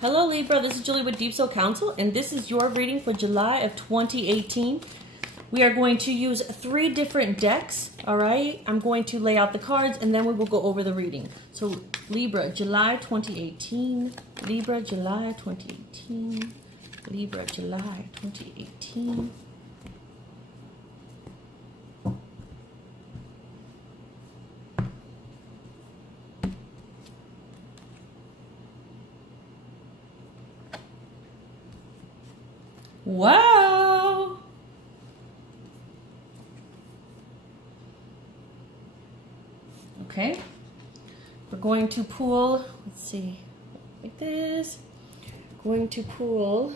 Hello Libra, this is Julie with Deep Soul Counsel, and this is your reading for July of 2018. We are going to use 3 different decks, all right? I'm going to lay out the cards, and then we will go over the reading. So Libra, July 2018, Libra, July 2018, Libra, July 2018. Wow! Okay, we're going to pull, let's see, like this. Going to pull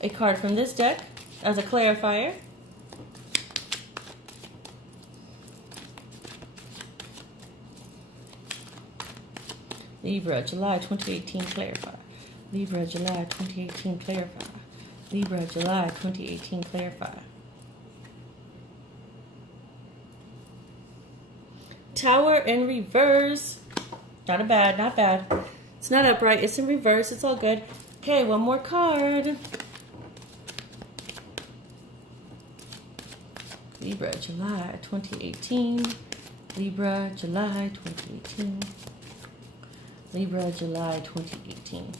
a card from this deck as a clarifier. Libra, July 2018 clarifier. Libra, July 2018 clarifier. Libra, July 2018 clarifier. Tower in reverse. Not bad, not bad. It's not upright, it's in reverse, it's all good. Okay, one more card. Libra, July 2018. Libra, July 2018. Libra, July 2018.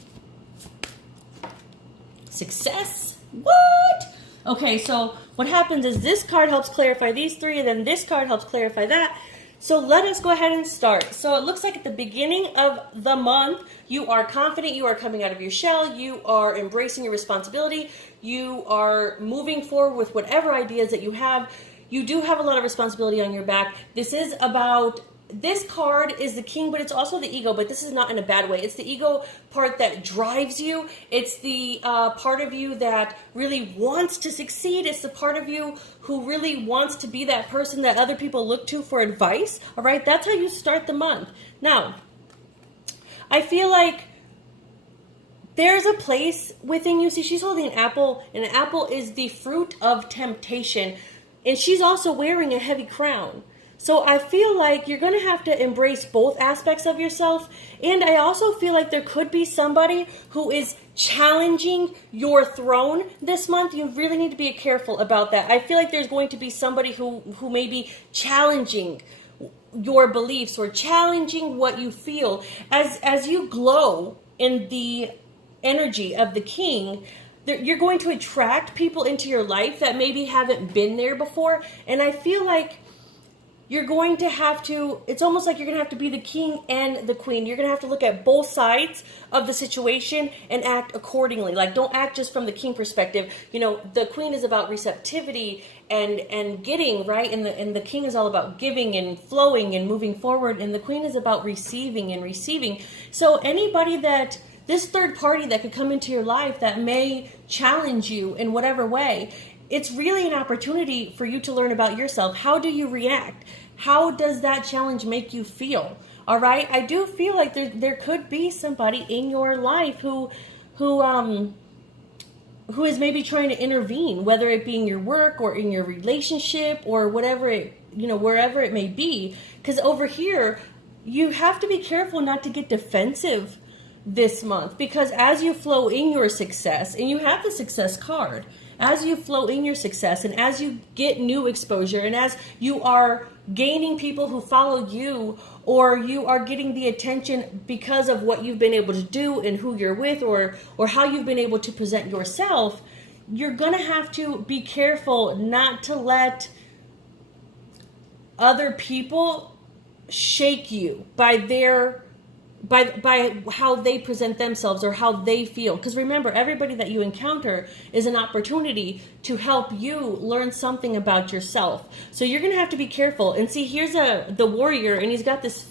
Success? What? Okay, so what happens is this card helps clarify these 3, and then this card helps clarify that. So let us go ahead and start. So it looks like at the beginning of the month, you are confident, you are coming out of your shell, you are embracing your responsibility, you are moving forward with whatever ideas that you have. You do have a lot of responsibility on your back. This card is the king, but it's also the ego, but this is not in a bad way. It's the ego part that drives you. It's the part of you that really wants to succeed. It's the part of you who really wants to be that person that other people look to for advice. All right, that's how you start the month. Now, I feel like there's a place within you. See, she's holding an apple, and an apple is the fruit of temptation, and she's also wearing a heavy crown. So I feel like you're going to have to embrace both aspects of yourself. And I also feel like there could be somebody who is challenging your throne this month. You really need to be careful about that. I feel like there's going to be somebody who may be challenging your beliefs or challenging what you feel. As you glow in the energy of the king, you're going to attract people into your life that maybe haven't been there before. And I feel like you're going to have to, it's almost like you're going to have to be the king and the queen. You're going to have to look at both sides of the situation and act accordingly. Like, don't act just from the king perspective. You know, the queen is about receptivity and getting, right? And the king is all about giving and flowing and moving forward. And the queen is about receiving and receiving. So anybody that, this third party that could come into your life that may challenge you in whatever way, it's really an opportunity for you to learn about yourself. How do you react? How does that challenge make you feel? All right. I do feel like there could be somebody in your life who is maybe trying to intervene, whether it be in your work or in your relationship or whatever wherever it may be. Because over here, you have to be careful not to get defensive this month, because as you flow in your success, and you have the success card, as you flow in your success and as you get new exposure and as you are gaining people who follow you, or you are getting the attention because of what you've been able to do and who you're with, or how you've been able to present yourself, you're going to have to be careful not to let other people shake you by how they present themselves or how they feel. Because remember, everybody that you encounter is an opportunity to help you learn something about yourself. So you're going to have to be careful. And see, here's the warrior, and he's got this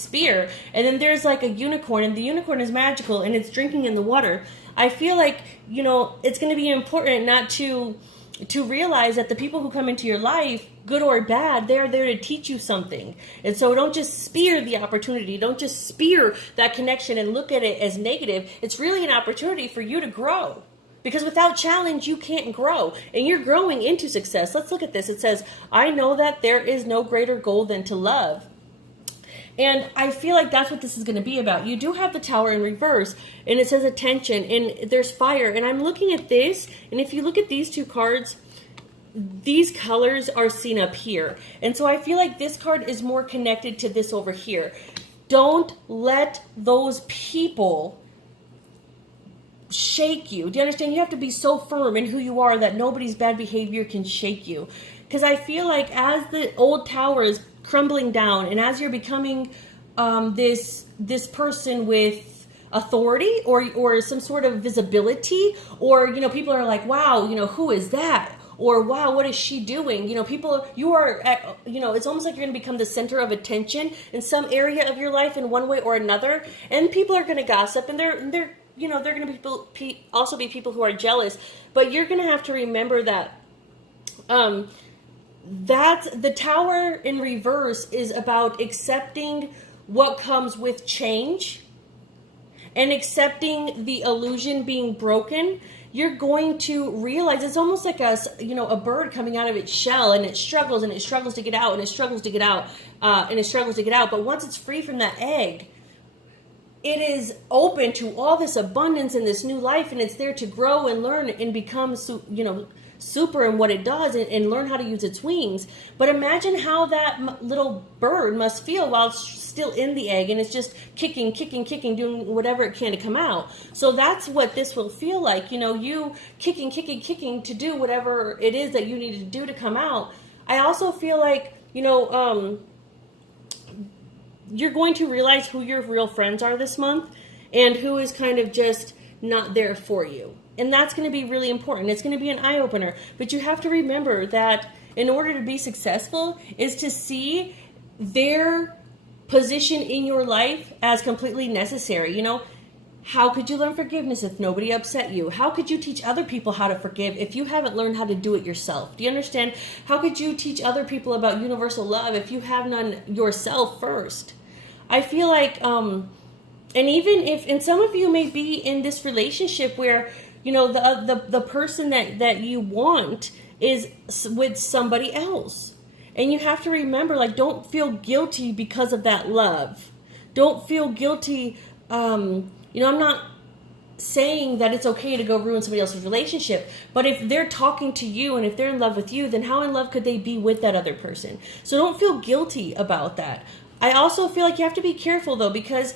spear, and then there's like a unicorn, and the unicorn is magical, and it's drinking in the water. I feel like, it's going to be important not to realize that the people who come into your life, good or bad, they're there to teach you something. And so don't just spear the opportunity. Don't just spear that connection and look at it as negative. It's really an opportunity for you to grow. Because without challenge, you can't grow. And you're growing into success. Let's look at this. It says, I know that there is no greater goal than to love. And I feel like that's what this is going to be about. You do have the Tower in reverse, and it says attention, and there's fire. And I'm looking at this, and if you look at these two cards, these colors are seen up here. And so I feel like this card is more connected to this over here. Don't let those people shake you. Do you understand? You have to be so firm in who you are that nobody's bad behavior can shake you. Because I feel like as the old tower is crumbling down, and as you're becoming this person with authority or some sort of visibility, or people are like, wow, who is that? Or wow, what is she doing? People, you are at, it's almost like you're going to become the center of attention in some area of your life in one way or another, and people are going to gossip, and they're going to also be people who are jealous. But you're going to have to remember that that the Tower in reverse is about accepting what comes with change and accepting the illusion being broken. You're going to realize it's almost like a bird coming out of its shell, and it struggles to get out, and it struggles to get out, and it struggles to get out. But once it's free from that egg, it is open to all this abundance and this new life, and it's there to grow and learn and become, super in what it does, and learn how to use its wings. But imagine how that little bird must feel while it's still in the egg, and it's just kicking, doing whatever it can to come out. So that's what this will feel like, you kicking to do whatever it is that you need to do to come out. I also feel like, you're going to realize who your real friends are this month, and who is kind of just not there for you. And that's going to be really important. It's going to be an eye-opener. But you have to remember that in order to be successful is to see their position in your life as completely necessary. How could you learn forgiveness if nobody upset you? How could you teach other people how to forgive if you haven't learned how to do it yourself? Do you understand? How could you teach other people about universal love if you have none yourself first? I feel like, and even if, and some of you may be in this relationship where, the person that you want is with somebody else. And you have to remember, don't feel guilty because of that love. Don't feel guilty. I'm not saying that it's okay to go ruin somebody else's relationship, but if they're talking to you and if they're in love with you, then how in love could they be with that other person? So don't feel guilty about that. I also feel like you have to be careful, though, because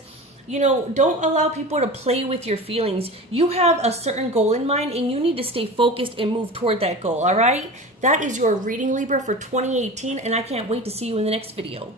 don't allow people to play with your feelings. You have a certain goal in mind, and you need to stay focused and move toward that goal, all right? That is your reading, Libra, for 2018, and I can't wait to see you in the next video.